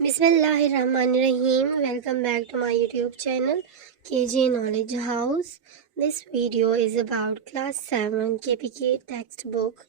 Bismillahirrahmanirrahim. Welcome back to my YouTube channel KJ Knowledge House. This video is about class 7 KPK textbook,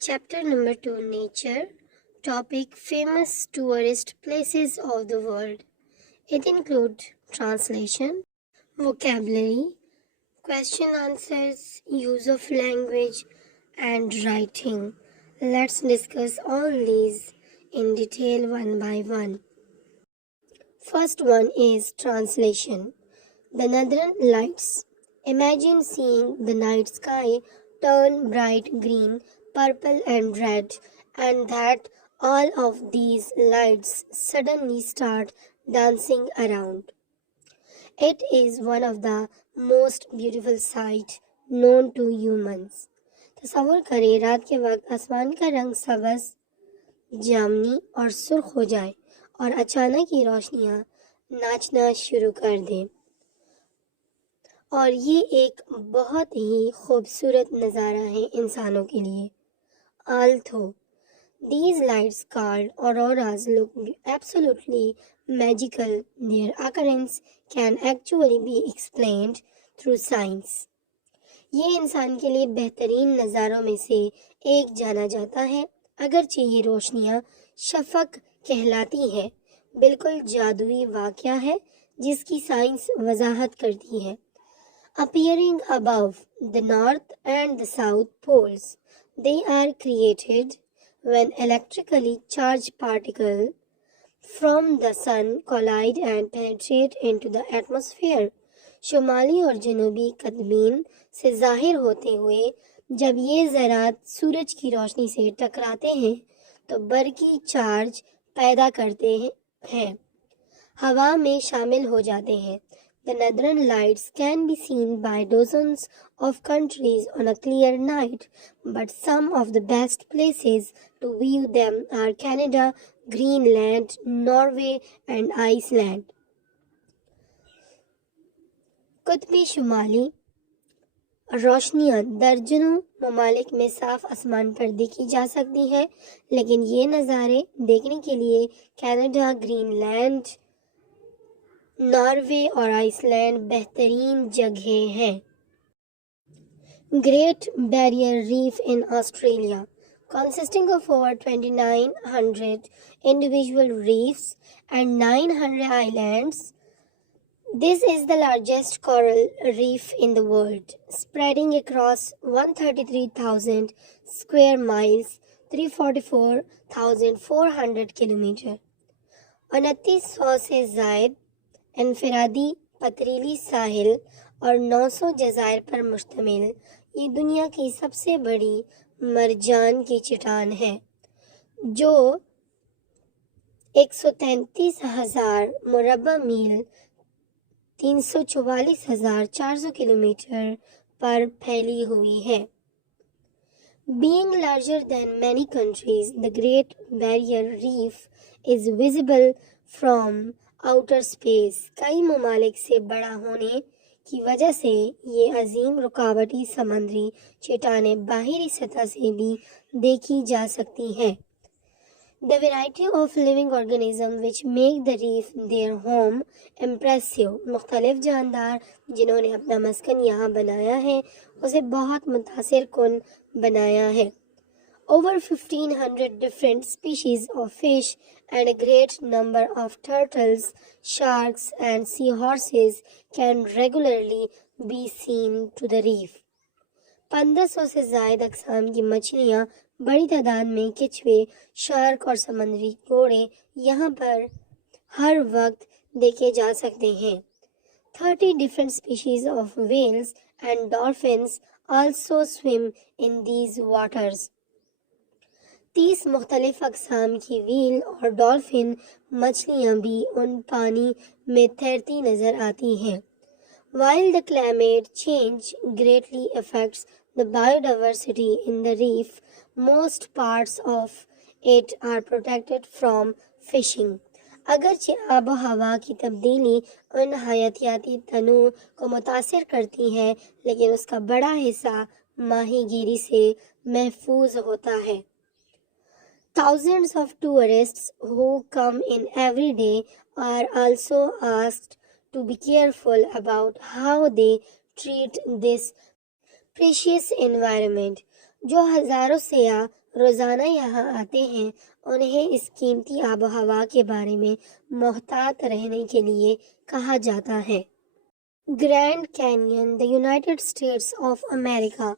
chapter number 2, Nature. Topic: famous tourist places of the world. It includes translation, vocabulary, question answers, use of language, and writing. Let's discuss all these in detail one by one. First one is translation. The Northern Lights. Imagine seeing the night sky turn bright green, purple and red, and that all of these lights suddenly start dancing around. It is one of the most beautiful sights known to humans. तस्वुर करें रात के वक्त आसमान का रंग सब्ज, जामुनी और सुर्ख हो जाए और अचानक ही रोशनियां नाचना शुरू कर दें। और ये एक बहुत ही खूबसूरत नज़ारा है इंसानों के लिए। Although these lights called auroras look absolutely magical, their occurrence can actually be explained through science. ये इंसान के लिए बेहतरीन नज़ारों में से एक जाना जाता है, अगरचे ये रोशनियाँ शफक कहलाती है, बिल्कुल जादुई वाक़या है जिसकी साइंस वजाहत करती है। Appearing above the north and the south poles, they are created when electrically charged particles from the sun collide and penetrate into the atmosphere. शुमाली और जनूबी कतबीन से ज़ाहिर होते हुए जब ये ज़रात सूरज की रोशनी से टकराते हैं तो बरकी चार्ज पैदा करते हैं, हवा में शामिल हो जाते हैं। The Northern Lights can be seen by dozens of countries on a clear night, but some of the best places to view them are Canada, Greenland, Norway and Iceland. कुतबी शुमाली रोशनियाँ दर्जनों ममालिक में साफ आसमान पर देखी जा सकती हैं, लेकिन ये नज़ारे देखने के लिए कनाडा, ग्रीनलैंड, नॉर्वे और आइसलैंड बेहतरीन जगहें हैं। Great Barrier Reef in Australia, consisting of over 2,900 individual reefs and 900 islands. This is the largest coral reef in the world, spreading across 133,000 square miles, 344,400 kilometers. 2900 से ज़ायद इनफरादी पथरीली साहिल और 900 जज़ायर पर मुश्तमिल ये दुनिया की सबसे बड़ी मरजान की चट्टान है, जो 133,000 मुरब्बा मील 344,400 किलोमीटर पर फैली हुई है। Being larger than many countries, the Great Barrier Reef is visible from outer space. कई ममालिक से बड़ा होने की वजह से ये अजीम रुकावटी समंदरी चट्टानें बाहरी सतह से भी देखी जा सकती हैं। The variety of living organisms which make the reef their home impressive. मुख्तलिफ जानदार जिन्होंने अपना मस्कन यहाँ बनाया है उसे बहुत मुतासिर कुन बनाया है। Over 1,500 different species of fish and a great number of turtles, sharks and seahorses can regularly be seen to the reef. 1500 से ज़ायद अक़साम की मछलियाँ, बड़ी तादाद में केचुए, शार्क और समंदरी घोड़े यहाँ पर हर वक्त देखे जा सकते हैं। 30 different species of whales and dolphins also swim in these waters. 30 मुख्तलिफ अक़साम की व्हेल और डॉल्फिन मछलियाँ भी उन पानी में तैरती नज़र आती हैं। While the climate change greatly affects the biodiversity in the reef, most parts of it are protected from fishing. अगरचे आब हवा की तब्दीली उन हयातियाती तनों को मुतासिर करती है, लेकिन उसका बड़ा हिस्सा माहीगीरी से महफूज होता है। Thousands of tourists who come in every day are also asked to be careful about how they treat this precious environment. जो हजारों सयाह रोजाना यहाँ आते हैं, उन्हें इस कीमती आबो हवा के बारे में मोहतात रहने के लिए कहा जाता है. Grand Canyon, the United States of America.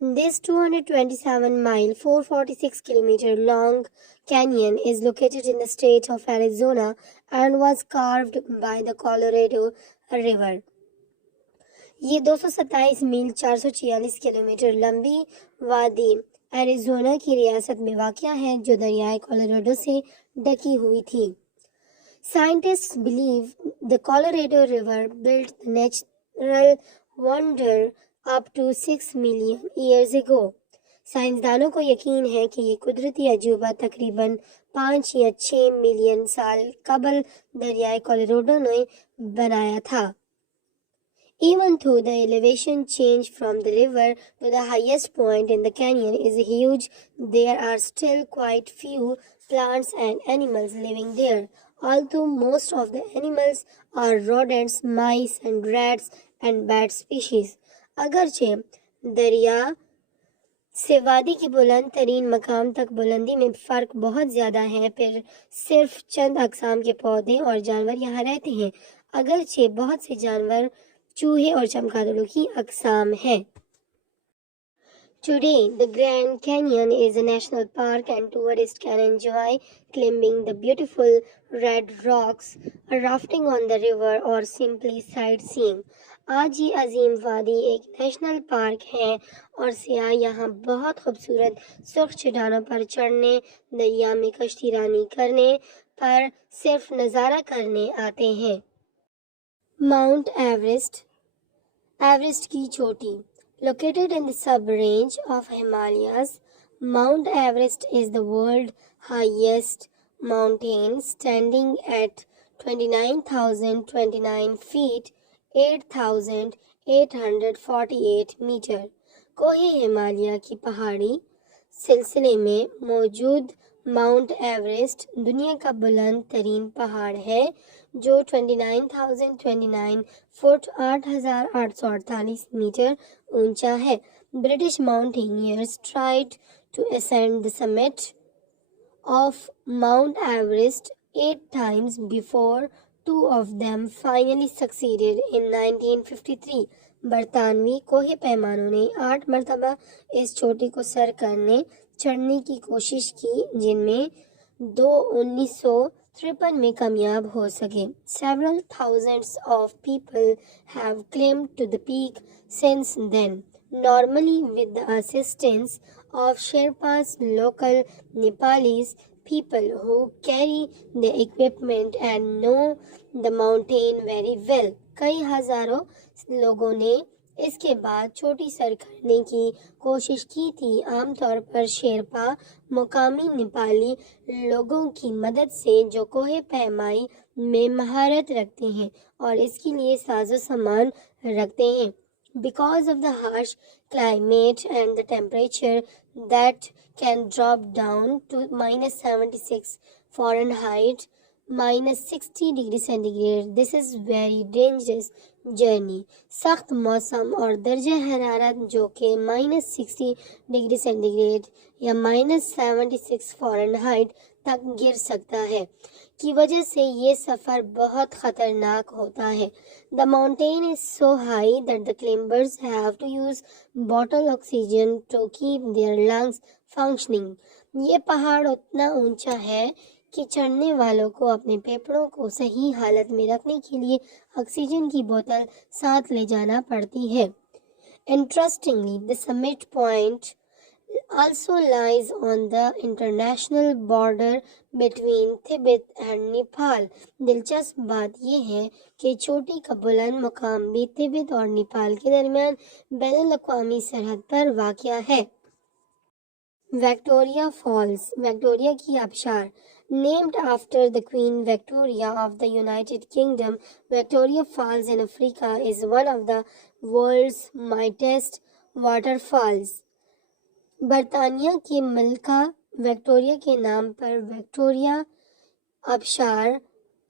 This 227-mile, 446-kilometer long canyon is located in the state of Arizona and was carved by the Colorado River. ये 227 मील 446 किलोमीटर लंबी वादी एरिज़ोना की रियासत में वाक़या है, जो दरियाए कोलोराडो से ढकी हुई थी. Scientists believe the Colorado River built the natural wonder up to 6 million years ago. साइंसदानों को यकीन है कि ये कुदरती अजूबा तकरीबन 5 या 6 मिलियन साल कबल दरियाए कोलोराडो ने बनाया था. Even though the elevation change from the river to the highest point in the canyon is huge, there are still quite few plants and animals living there. Although most of the animals are rodents, mice and rats and bat species. अगरचे दरिया से वादी की बुलंद तरीन मकाम तक बुलंदी में फ़र्क बहुत ज़्यादा है, फिर सिर्फ चंद अक़साम के पौधे और जानवर यहाँ रहते हैं. अगरचे बहुत से जानवर, चूहे और चमगादड़ों की अक़साम हैं. Today, the Grand Canyon is a national park and tourists can enjoy climbing the beautiful red rocks, rafting on the river or simply sightseeing. आज ये अजीम वादी एक नेशनल पार्क है और सियाह यहाँ बहुत खूबसूरत सुर्ख चट्टानों पर चढ़ने, दरिया में कश्ती रानी करने पर सिर्फ नज़ारा करने आते हैं. माउंट एवरेस्ट, एवरेस्ट की चोटी. Located in the sub-range of Himalayas, Mount Everest is the world's highest mountain, standing at 29,029 feet, 8,848 metre. कोहे हिमालय की पहाड़ी सिलसिले में मौजूद माउंट एवरेस्ट दुनिया का बुलंद तरीन पहाड़ है, जो 29,029 फुट 8,848 मीटर ऊंचा है. British mountaineers tried to ascend the summit of Mount Everest 8 times before 2 of them finally succeeded in 1953. बरतानवी कोहे पैमानों ने 8 मरतबा इस चोटी को सर करने चढ़ने की कोशिश की, जिनमें 2 1953 में कामयाब हो सके. Several thousands of people have climbed to the peak since then, normally with the assistance of Sherpas, local Nepalis, people who carry the equipment and know the mountain very well. कई हजारों लोगों ने इसके बाद चोटी सर करने की कोशिश की थी, आमतौर पर शेरपा मुकामी नेपाली लोगों की मदद से, जो कोहे पैमाई में महारत रखते हैं और इसके लिए साजो सामान रखते हैं. Because of the harsh climate and the temperature that can drop down to -76 Fahrenheit, -60 degree centigrade, this is very dangerous journey. सख्त मौसम और दर्जा हरारत जो कि -60 डिग्री सेंटीग्रेड या -76 फ़ारेनहाइट तक गिर सकता है की वजह से ये सफ़र बहुत ख़तरनाक होता है. The mountain is so high that the climbers have to use bottle oxygen to keep their lungs functioning. ये पहाड़ उतना ऊंचा है कि चढ़ने वालों को अपने फेफड़ों को सही हालत में रखने के लिए ऑक्सीजन की बोतल साथ ले जाना पड़ती है. Interestingly, the summit point also lies on the international border between Tibet and Nepal. दिलचस्प बात यह है कि चोटी का बुलंद मुकाम भी तिब्बत और नेपाल के दरमियान बैनुल-अक़वामी सरहद पर वाक़या है. विक्टोरिया फॉल्स, विक्टोरिया की आबशार. Named after the Queen Victoria of the United Kingdom, Victoria Falls in Africa is one of the world's mightiest waterfalls. बरतानिया के मलका وکٹوریا کے نام پر وکٹوریا آبشار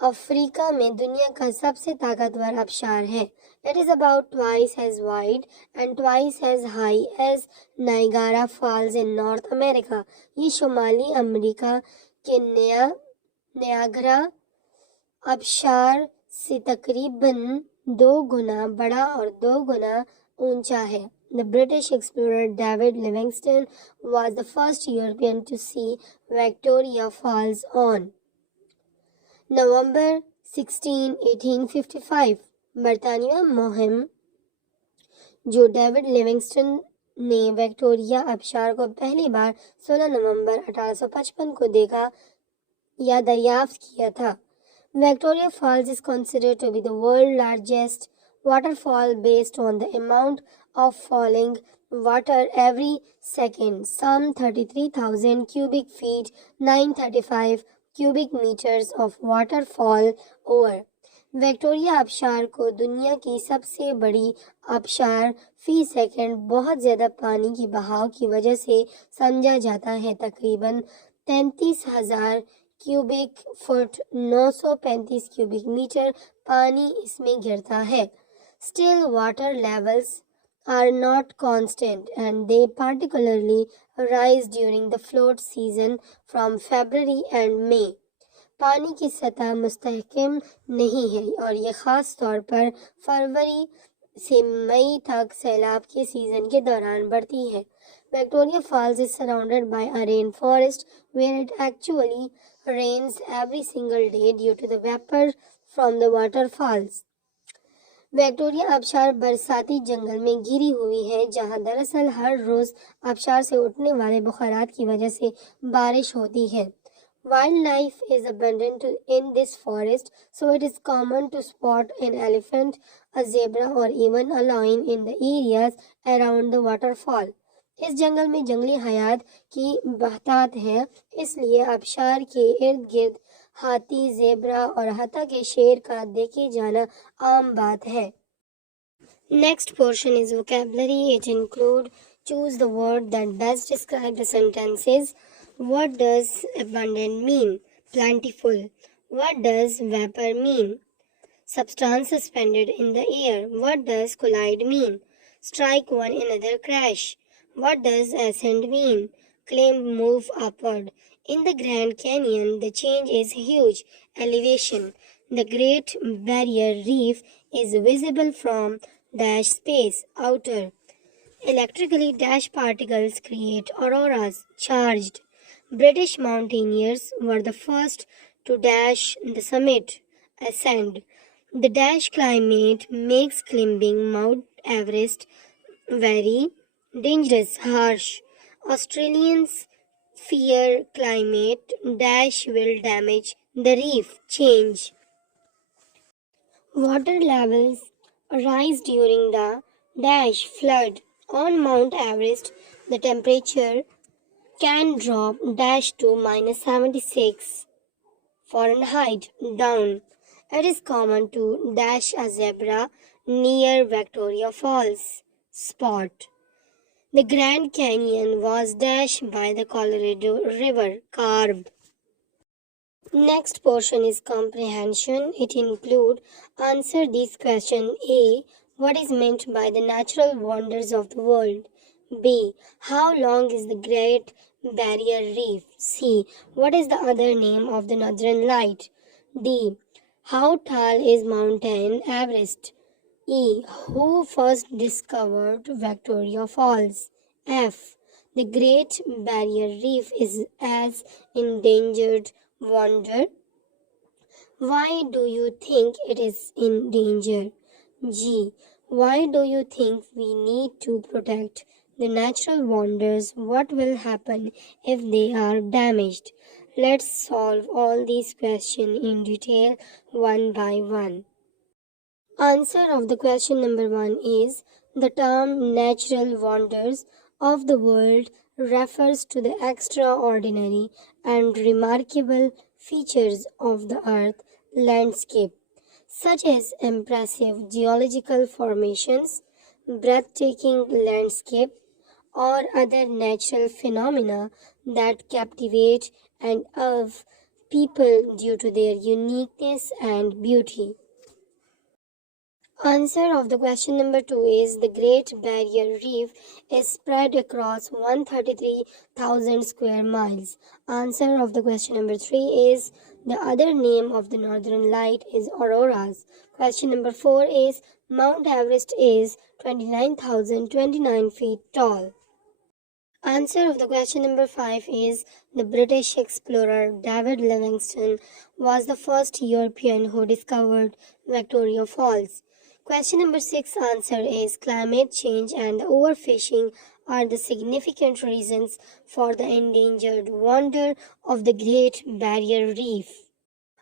افریقہ میں دنیا کا سب سے طاقتور آبشار ہے. It is about twice as wide and twice as high as Niagara Falls in North America. یہ شمالی امریکہ کے نیاگرا آبشار سے تقریباً 2 گنا بڑا اور 2 گنا اونچا ہے. The British explorer David Livingstone was the first European to see Victoria Falls on نومبر 16, 1855. برطانوی مہم جو ڈیوڈ لیونگسٹن نے وکٹوریا آبشار کو پہلی بار 16 نومبر 1855 کو دیکھا یا دریافت کیا تھا. Victoria Falls is considered to be the world's largest waterfall based on the amount of falling water every second, some 33,000 cubic feet, 935 cubic meters of water fall over. Victoria آبشار کو دنیا کی سب سے بڑی آبشار فی سیکنڈ بہت زیادہ پانی کی بہاؤ کی وجہ سے سمجھا جاتا ہے. تقریباً 33,000 کیوبک فٹ 935 کیوبک میٹر پانی اس میں گرتا ہے. Still water levels are not constant and they particularly rise during the flood season from February and May. پانی کی سطح مستحکم نہیں ہے اور یہ خاص طور پر فروری سے مئی تک سیلاب کے سیزن کے دوران بڑھتی ہے. Victoria Falls is surrounded by a rainforest where it actually rains every single day due to the vapor from the waterfalls. Victoria آبشار برساتی جنگل میں گھری ہوئی ہے جہاں دراصل ہر روز آبشار سے اٹھنے والے بخارات کی وجہ سے بارش ہوتی ہے. Wildlife is abundant in this forest, so it is common to spot an elephant, a zebra, or even a lion in the areas around the waterfall. اس جنگل میں جنگلی حیات کی بہتات ہے، اس لیے آبشار کے ارد گرد ہاتھی، زیبرا اور حتیٰ کہ شیر کا دیکھے جانا عام بات ہے. Next portion is vocabulary. It include choose the word that best describe the sentences. What does abundant mean? Plentiful. What does vapor mean? Substance suspended in the air. What does collide mean? Strike one another, crash. What does ascend mean? Climb, move upward. In the Grand Canyon, the change is huge. Elevation. The Great Barrier Reef is visible from dash space, outer. Electrically dash particles create auroras, charged. British mountaineers were the first to dash the summit, ascend. The dash climate makes climbing Mount Everest very dangerous, harsh. Australians fear climate dash will damage the reef, change. Water levels rise during the dash flood. On Mount Everest, the temperature can drop dash to -76 Fahrenheit down. It is common to dash a zebra near Victoria Falls. Spot. The Grand Canyon was dashed by the Colorado River. Carved. Next portion is comprehension. It include answer these questions. A. What is meant by the natural wonders of the world? B. How long is the Great Barrier Reef? C. What is the other name of the Northern Light? D. How tall is Mountain Everest? E. Who first discovered Victoria Falls? F. The Great Barrier Reef is as endangered wonder. Why do you think it is in danger? G. Why do you think we need to protect the natural wonders? What will happen if they are damaged? Let's solve all these questions in detail one by one. Answer of the question number 1 is the term natural wonders of the world refers to the extraordinary and remarkable features of the earth landscape, such as impressive geological formations, breathtaking landscape, or other natural phenomena that captivate and awe people due to their uniqueness and beauty. Answer of the question number 2 is the Great Barrier Reef is spread across 133,000 square miles. Answer of the question number 3 is the other name of the northern light is auroras. Question number 4 is Mount Everest is 29,029 feet tall. Answer of the question number 5 is the British explorer David Livingstone was the first European who discovered Victoria Falls. Question number 6 answer is climate change and overfishing are the significant reasons for the endangered wonder of the Great Barrier Reef.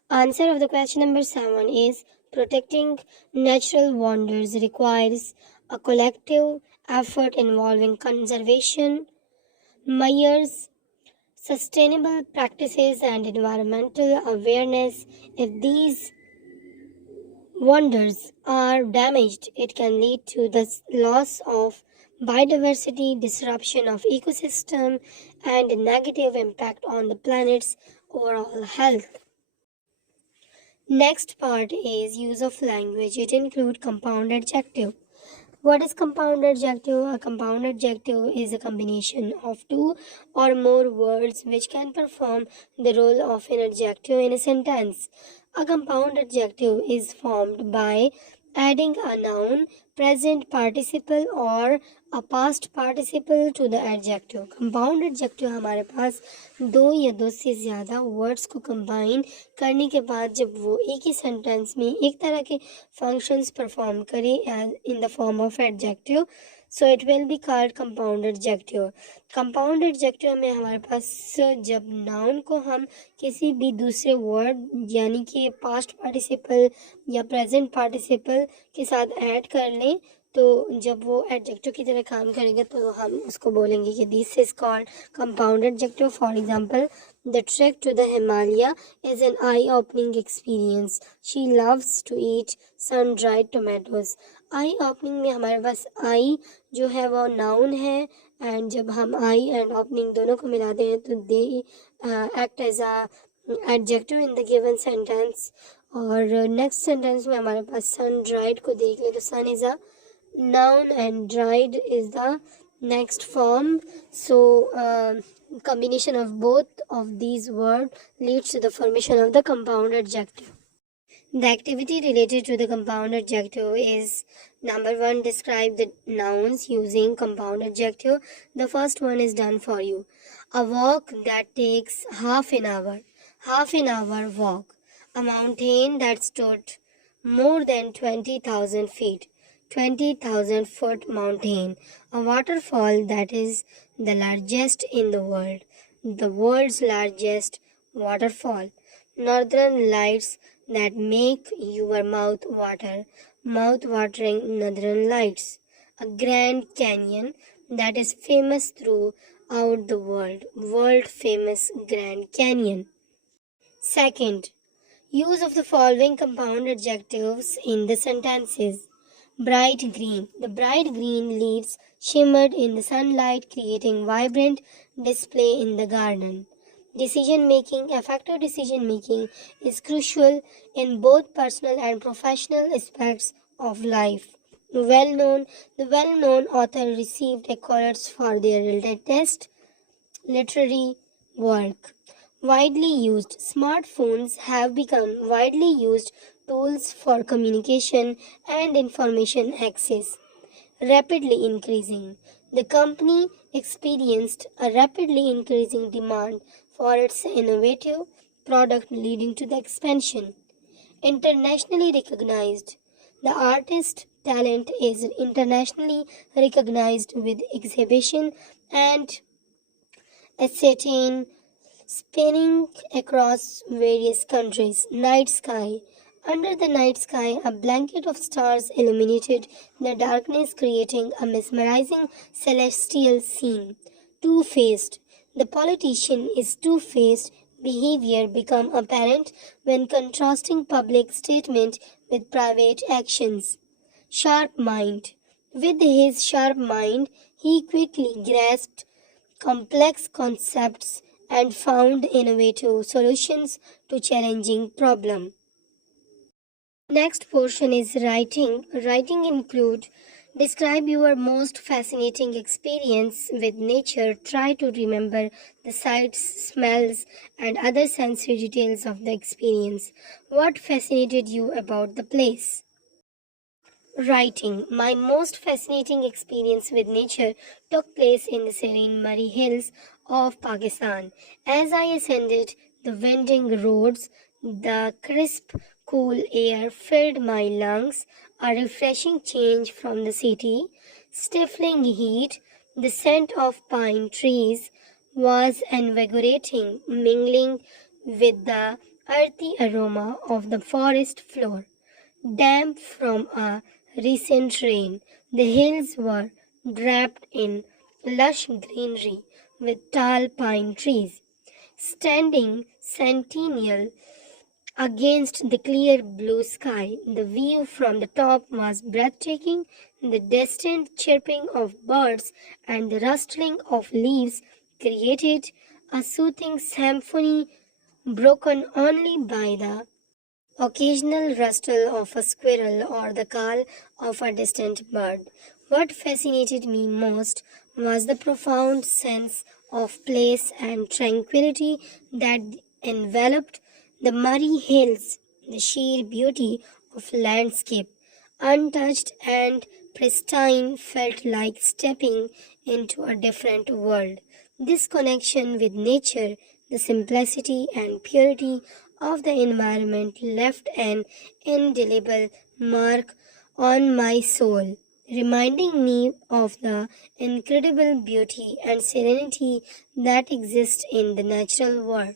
Answer of the question number 7 is protecting natural wonders requires a collective effort involving conservation, measures, sustainable practices, and environmental awareness. If these wonders are damaged, it can lead to the loss of biodiversity, disruption of ecosystem, and a negative impact on the planet's overall health. Next part is use of language. It includes compound adjective. What is compound adjective? A compound adjective is a combination of two or more words which can perform the role of an adjective in a sentence. A compound adjective is formed by adding a noun, present participle or a past participle to the adjective. Compound adjective हमारे पास दो या दो से ज़्यादा words को combine करने के बाद जब वो एक ही सेंटेंस में एक तरह के फंक्शंस परफॉर्म करे in the form of adjective, so it will be called compound adjective. Compound adjective में हमारे पास जब नाउन को हम किसी भी दूसरे वर्ड यानी कि पास्ट पार्टिसिपल या प्रेजेंट पार्टिसिपल के साथ ऐड कर लें तो जब वो एडजेक्टिव की तरह काम करेगा तो हम उसको बोलेंगे कि this is called compound adjective. For example, the trek to the Himalaya is an eye opening experience. She loves to eat sun dried tomatoes. Eye opening में हमारे पास आई जो है वो नाउन है एंड जब हम आई एंड ओपनिंग दोनों को मिलाते हैं तो they act as a adjective in the given sentence. और नेक्स्ट सेंटेंस में हमारे पास सन ड्राइड को देख ले तो sun is a noun and dried is the next form. So combination of both of these words leads to the formation of the compound adjective. The activity related to the compound adjective is number 1, describe the nouns using compound adjective. The first one is done for you. A walk that takes half an hour. Half an hour walk. A mountain that stood more than 20,000 feet. 20,000 foot mountain. A waterfall that is the largest in the world. The world's largest waterfall. Northern lights that make your mouth water. Mouth-watering northern lights. A Grand Canyon that is famous throughout the world. World-famous Grand Canyon. Second, use of the following compound adjectives in the sentences. Bright green. The bright green leaves shimmered in the sunlight, creating vibrant display in the garden. Decision making. Effective decision making is crucial in both personal and professional aspects of life. Well-known. The well-known author received accolades for their latest literary work. Widely used. Smartphones have become widely used tools for communication and information access. Rapidly increasing. The company experienced a rapidly increasing demand for its innovative product leading to the expansion. Internationally recognized. The artist's talent is internationally recognized with exhibition and ascertain spanning across various countries. Night sky. Under the night sky, a blanket of stars illuminated the darkness, creating a mesmerizing celestial scene. Two-faced. The politician is two-faced. Behavior become apparent when contrasting public statement with private actions. Sharp mind. With his sharp mind, he quickly grasped complex concepts and found innovative solutions to challenging problems. Next portion is writing. Writing include describe your most fascinating experience with nature. Try to remember the sights, smells, and other sensory details of the experience. What fascinated you about the place? Writing. My most fascinating experience with nature took place in the serene Murray Hills of Pakistan. As I ascended the winding roads, the crisp, cool air filled my lungs, a refreshing change from the city. Stifling heat, the scent of pine trees was invigorating, mingling with the earthy aroma of the forest floor. Damp from a recent rain, the hills were draped in lush greenery with tall pine trees standing sentinel against the clear blue sky. The view from the top was breathtaking. The distant chirping of birds and the rustling of leaves created a soothing symphony broken only by the occasional rustle of a squirrel or the call of a distant bird. What fascinated me most was the profound sense of place and tranquility that enveloped the Murray Hills, the sheer beauty of landscape, untouched and pristine, felt like stepping into a different world. This connection with nature, the simplicity and purity of the environment left an indelible mark on my soul, reminding me of the incredible beauty and serenity that exist in the natural world.